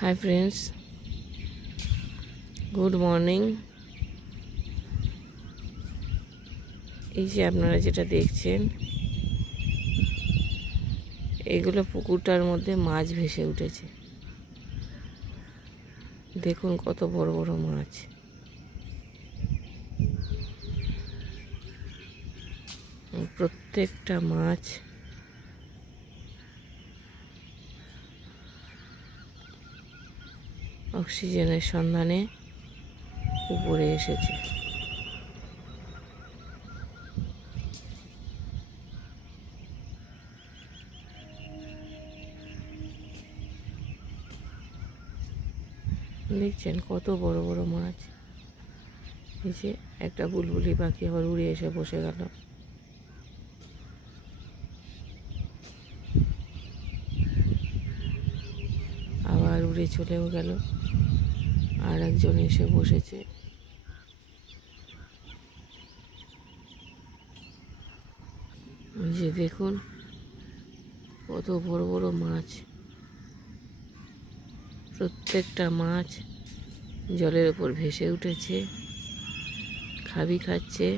Hi friends good morning এই যে আপনারা যেটা দেখছেন, এগুলো পুকুরটার মধ্যে মাছ ভেসে উঠেছে। দেখুন কত বড় বড় মাছ। প্রত্যেকটা মাছ অক্সিজেনের সন্ধানে উপরে এসেছে। দেখছেন কত বড় বড় মাছ। এই যে একটা বুলবুলি পাখি আবার উড়ে এসে বসে গেল আবার উড়ে চলেও গেল। আর একজন এসে বসেছে। যে দেখুন, কত বড় বড় মাছ। প্রত্যেকটা মাছ জলের ওপর ভেসে উঠেছে, খাবি খাচ্ছে।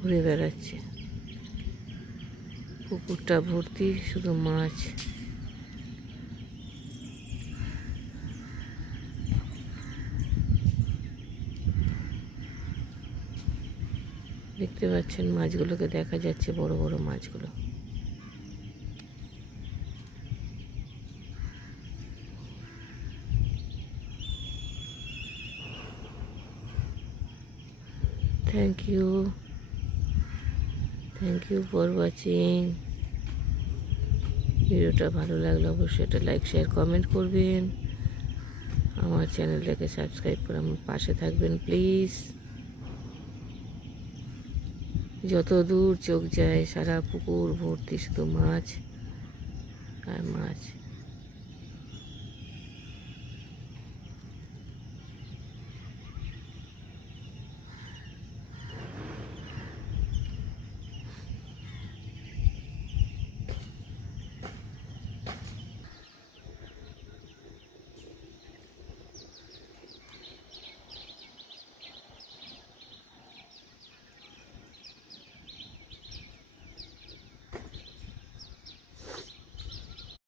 ঘুরে বেড়াচ্ছে। পুকুরটা ভর্তি, শুধু মাছ। দেখতে পাচ্ছেন, মাছগুলোকে দেখা যাচ্ছে, বড় বড় মাছগুলো। Thank you thank you for watching ভিডিওটা ভালো লাগলে অবশ্যই এটা লাইক শেয়ার কমেন্ট করবেন। আমার চ্যানেলটাকে সাবস্ক্রাইব করে আমার পাশে থাকবেন প্লিজ যত দূর চোখ যায়, সারা পুকুর ভর্তি শুধু মাছ আর মাছ।